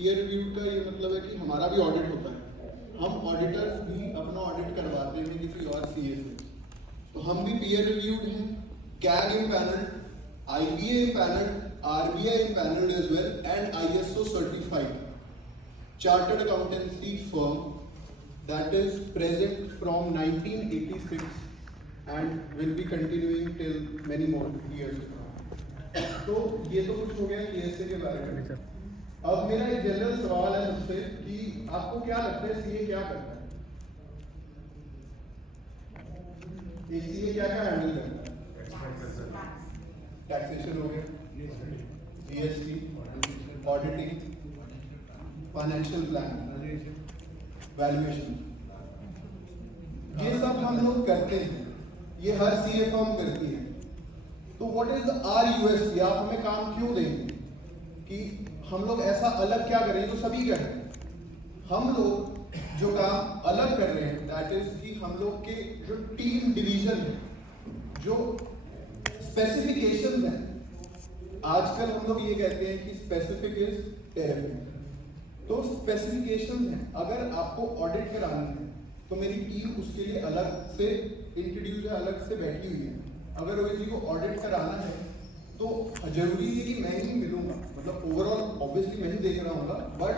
Peer reviewed का ये मतलब है कि हमारा भी ऑडिट होता है, हम ऑडिटर्स भी अपना ऑडिट करवाते हैं किसी और सीए से। तो हम भी पीयर रिव्यूड हैं, CAG empanelled, IBA empanelled, RBI empanelled as well and ISO certified chartered accountancy firm that is present from 1986 and will be continuing till many more years. तो ये तो कुछ हो गया KSA के बारे में। अब मेरा एक जनरल सवाल है मुझसे कि आपको क्या लगता है सीए क्या करता है? एक सीए क्या क्या हैंडल करता है? टैक्सेशन हो गया, GST, auditing, financial plan, valuation, ये सब हम लोग करते हैं, ये हर सीए फर्म करती है। तो व्हाट इज आर यूएसपी? आप हमें काम क्यों देंगे कि हम लोग ऐसा अलग क्या करें? तो सभी कर रहे हैं। हम लोग जो काम अलग कर रहे हैं दैट इज कि हम लोग के जो टीम डिवीजन है, जो स्पेसिफिकेशन है, आजकल हम लोग ये कहते हैं कि स्पेसिफिक इज टेरेबल। तो स्पेसिफिकेशन है, अगर आपको ऑडिट करानी है तो मेरी टीम उसके लिए अलग से इंट्रोड्यूस है, अलग से बैठी हुई है। अगर किसी को ऑडिट कराना है तो जरूरी है कि मैं ही मिलूंगा, मतलब ओवरऑल ऑब्वियसली मैं ही देख रहा हूँ, बट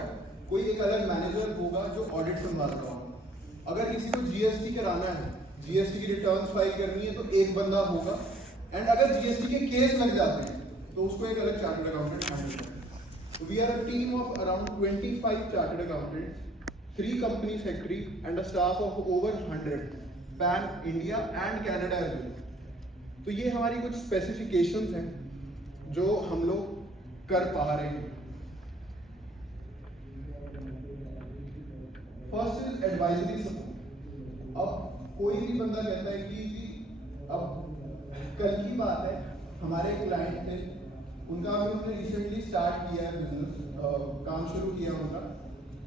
कोई एक अलग मैनेजर होगा जो ऑडिट संभाल रहा होगा। अगर किसी को जीएसटी कराना है, जीएसटी की रिटर्न्स फाइल करनी है तो एक बंदा होगा, एंड अगर जीएसटी के केस लग जाते हैं तो उसको एक अलग चार्टर्ड अकाउंटेंट हैंडल करेगा। We are a team of around 25 chartered accountants, 3 company secretary and a staff of over 100 pan India and Canada as well. तो ये हमारी कुछ स्पेसिफिकेशंस हैं जो हम लोग कर पा रहे हैं। First is advisory support. अब कोई भी बंदा कहता है कि अब कल की बात है, हमारे क्लाइंट थे, उनका अभी उन्होंने रिसेंटली स्टार्ट किया है बिजनेस, काम शुरू किया उनका,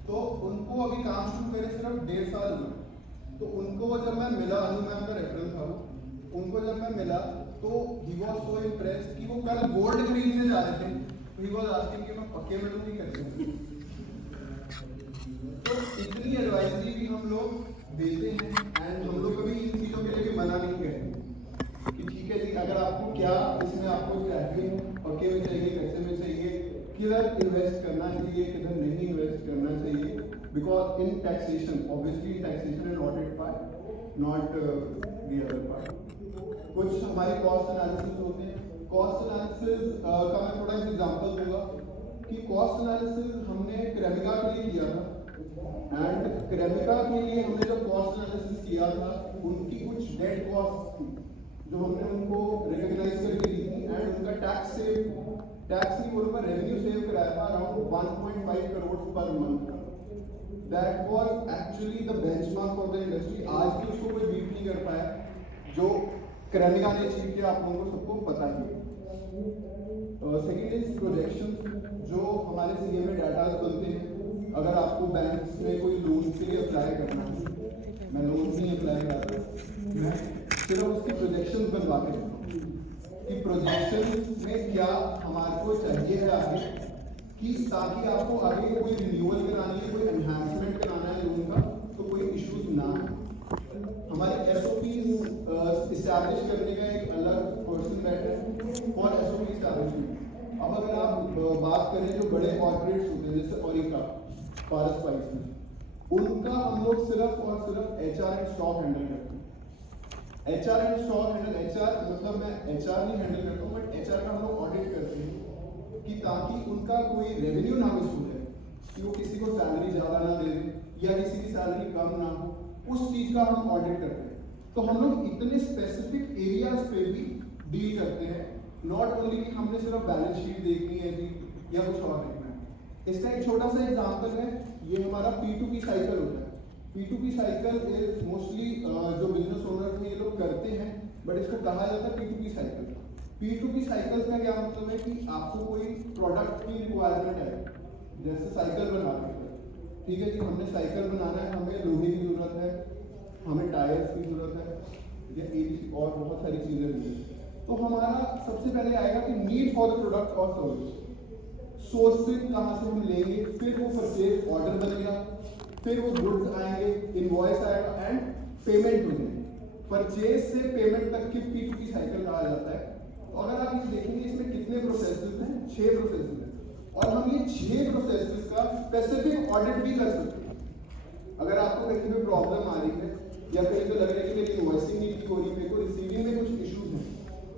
तो उनको अभी काम शुरू करे सिर्फ 1.5 साल हुआ। तो उनको जब मैं मिला, अनु मैम का रेफरेंस था वो, उनको जब मैं मिला तो ही वॉज सो इम्प्रेस्ड कि वो कल गोल्ड खरीदने जा रहे थे, तो ही वॉज आस्किंग कि मैं पक्के में नहीं कर। तो इतनी एडवाइजरी भी हम लोग देते हैं, एंड हम लोग कभी इन चीज़ों के लिए भी मना नहीं करते कि ठीक है जी, अगर आपको क्या इसमें आपको चाहिए, पक्के में चाहिए, कैसे में चाहिए, किधर इन्वेस्ट करना चाहिए, किधर नहीं इन्वेस्ट करना चाहिए, because in taxation, obviously in taxation and audit part, not the other part. कुछ हमारे कॉस्ट एनालिसिस होते हैं। कॉस्ट एनालिसिस का मैं थोड़ा सा एग्जांपल दूंगा कि कॉस्ट एनालिसिस हमने क्रेमिका के लिए किया था, एंड क्रेमिका के लिए हमने जब कॉस्ट एनालिसिस किया था, उनकी कुछ डेड कॉस्ट थी जो हमने उनको रिकॉग्नाइज करके दी थी, एंड उनका टैक्स नहीं बोलूँगा, रेवेन्यू सेव कराया था around 1.5 crore per month. That was actually the benchmark for the industry. आज भी उसको कोई बीट नहीं कर पाया जो क्रेमिका ने अचीव किया, आप लोगों को सबको पता ही है। सेकेंड इज प्रोजेक्शन, जो हमारे सीए में डाटा बनते हैं। अगर आपको बैंक में कोई लोन के लिए अप्लाई करना है, मैं लोन नहीं अप्लाई करता, मैं सिर्फ उसकी प्रोजेक्शन बनवा के कि प्रोजेक्शन में क्या हमारे को चाहिए है आगे, कि ताकि आपको आगे कोई रिन्यूअल करानी है, कोई एनहांसमेंट कराना है लोन का, तो कोई इश्यूज ना हो। हमारे एसओपी इस्टेब्लिश करने का एक अलग पर्सन बैठा है और एसओपी इस्टेब्लिशमेंट। अब अगर आप बात करें जो बड़े कॉर्पोरेट्स होते हैं जैसे ओरिका, पारस स्पाइस में, उनका हम लोग सिर्फ और सिर्फ एचआर एंड स्टॉक हैंडल करते हैं। HR and stock handle, HR मतलब मैं एचआर नहीं हैंडल करता हूँ, बट एचआर का हम लोग ऑडिट करते हैं कि ताकि उनका कोई रेवेन्यू ना मिस हो जाए, कि वो किसी को सैलरी ज़्यादा ना दे या किसी की सैलरी कम ना हो, उस चीज़ का हम ऑडिट करते हैं। तो हम लोग इतने स्पेसिफिक एरियाज पे भी डील करते हैं, नॉट ओनली कि हमने सिर्फ बैलेंस शीट देखनी है जी या कुछ और देखना है। इसका एक छोटा सा एग्जाम्पल है, ये हमारा P2P साइकिल होता है। P2P साइकिल इज मोस्टली जो बिजनेस ओनर थे ये लोग करते हैं, बट इसको कहा जाता है P2P साइकिल। P2P साइकिल का क्या मतलब है कि आपको कोई प्रोडक्ट की रिक्वायरमेंट है, जैसे साइकिल बनाते हैं, ठीक है जी, हमने साइकिल बनाना है, हमें लोहे की जरूरत है, हमें टायर्स की जरूरत है, या ABC और बहुत सारी चीजें भी है। तो हमारा सबसे पहले आएगा कि नीड फॉर द प्रोडक्ट और सर्विस। सोर्सिंग कहाँ से हम लेंगे, फिर वो परचेज ऑर्डर बनेगा, फिर वो गुड्स आएंगे, इनवॉइस आएगा एंड पेमेंट होगी। परचेज से पेमेंट तक की P2P साइकिल कहा जाता है। तो अगर आप ये देखेंगे इसमें कितने प्रोसेसेस हैं, 6 प्रोसेसेस हैं, और हम ये 6 प्रोसेसेस का स्पेसिफिक ऑडिट भी कर सकते हैं। अगर आपको कहीं पे प्रॉब्लम आ रही है या कहीं पे लग रहा है कि मेरी इनवॉइसिंग नहीं ठीक हो रही, मेरे को रिसीविंग में कुछ इश्यूज हैं,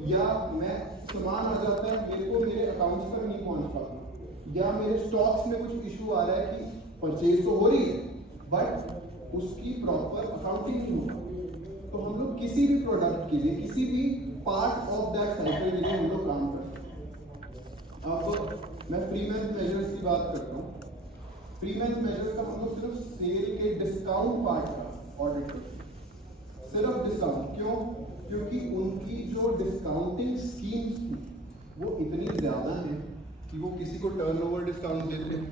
या मैं सामान आ जाता है मेरे को मेरे अकाउंट्स पर नहीं पहुंच पाता, या मेरे स्टॉक्स में कुछ इशू आ रहा है कि परचेज तो हो रही है बट उसकी प्रॉपर अकाउंटिंग नहीं हो रहा, तो हम लोग किसी भी प्रोडक्ट के लिए, किसी भी पार्ट ऑफ दैट साइकिल के लिए हम लोग काम करते हैं। अब मैं प्रीमियम मेजर्स की बात करता हूँ। प्रीमियम मेजर्स का मतलब सिर्फ सेल के डिस्काउंट पार्ट का ऑडिट करते हैं, सिर्फ डिस्काउंट। क्यों? क्योंकि उनकी जो डिस्काउंटिंग स्कीम्स थी वो इतनी ज्यादा है कि वो किसी को टर्नओवर डिस्काउंट देते हैं,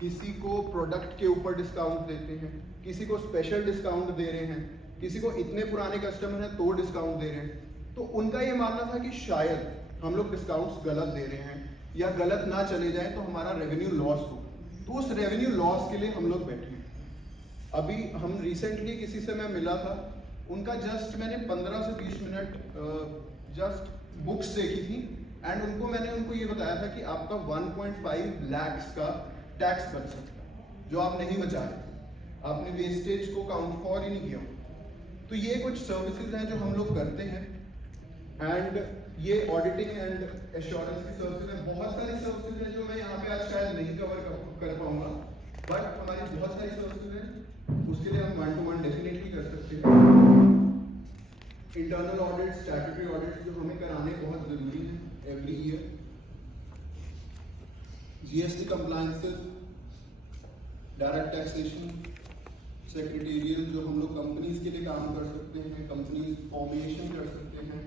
किसी को प्रोडक्ट के ऊपर डिस्काउंट देते हैं, किसी को स्पेशल डिस्काउंट दे रहे हैं, किसी को इतने पुराने कस्टमर हैं तो डिस्काउंट दे रहे हैं। तो उनका ये मानना था कि शायद हम लोग डिस्काउंट्स गलत दे रहे हैं या गलत ना चले जाए तो हमारा रेवेन्यू लॉस हो। तो उस रेवेन्यू लॉस के लिए हम लोग बैठे हैं। अभी हम रिसेंटली किसी से मैं मिला था, उनका जस्ट मैंने 15 से 20 मिनट जस्ट बुक्स देखी थी एंड मैंने उनको ये बताया था कि आपका 1.5 lakhs का टैक्स बच सकता है जो आप नहीं बचाए, आपने वेस्टेज को काउंट फॉर ही नहीं किया। तो ये कुछ सर्विसेज हैं जो हम लोग करते हैं एंड ये ऑडिटिंग एंड एश्योरेंस की सर्विसेज हैं। बहुत सारी सर्विसेज हैं जो मैं यहाँ पे आज शायद नहीं कवर कर पाऊंगा, बट हमारी बहुत सारी सर्विसेज हैं, उसके लिए हम 1-to-1 डेफिनेटली कर सकते हैं। इंटरनल ऑडिट, स्टैट्यूटरी ऑडिट जो हमें कराने बहुत जरूरी है every year. GST compliances, direct taxation, secretarial जो हम लोग कंपनीज के लिए काम कर सकते हैं, कंपनीज फॉर्मेशन कर सकते हैं।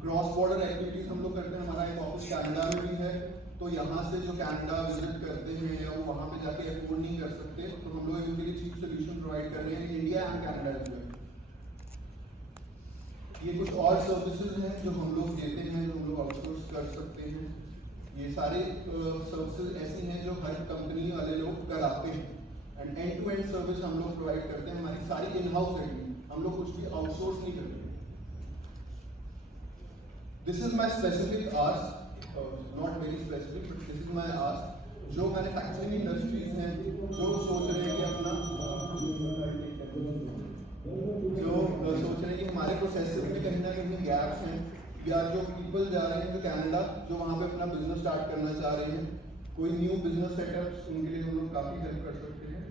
क्रॉस बॉर्डर एक्टिविटीज हम लोग करते हैं, हमारा एक ऑफिस कनाडा में भी है, तो यहाँ से जो कनाडा विजिट करते हैं या वो वहाँ पे जाके अफोर्ड नहीं कर सकते, तो हम लोग इनके लिए चीप सोल्यूशन प्रोवाइड कर रहे हैं इंडिया एंड कनाडा जो है। ये कुछ और सर्विसेज हैं जो हम लोग देते हैं, जो हम लोग आउटसोर्स कर सकते हैं। ये सारे सर्विसेज ऐसी हैं जो हर कंपनी वाले लोग कराते हैं and end to end service हम लोग प्रोवाइड करते हैं। हमारी सारी इन हाउस है, हम लोग कुछ भी आउटसोर्स नहीं करते। This is my specific ask, not very specific but this is my ask. जो मैन्युफैक्चरिंग इंडस्ट्रीज हैं जो सोच रहे हैं कि अपना सोच रहे हैं कि हमारे प्रोसेसेस में कहीं ना कहीं गैप्स हैं, या जो पीपल जा रहे हैं जो कनाडा जो वहाँ पे अपना बिजनेस स्टार्ट करना चाह रहे हैं, कोई न्यू बिजनेस सेटअप्स, उनके लिए हम लोग काफ़ी हेल्प कर सकते हैं।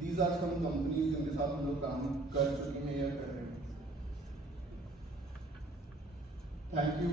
These are some companies जिनके साथ हम लोग काम कर चुके हैं या कर रहे हैं। Thank you.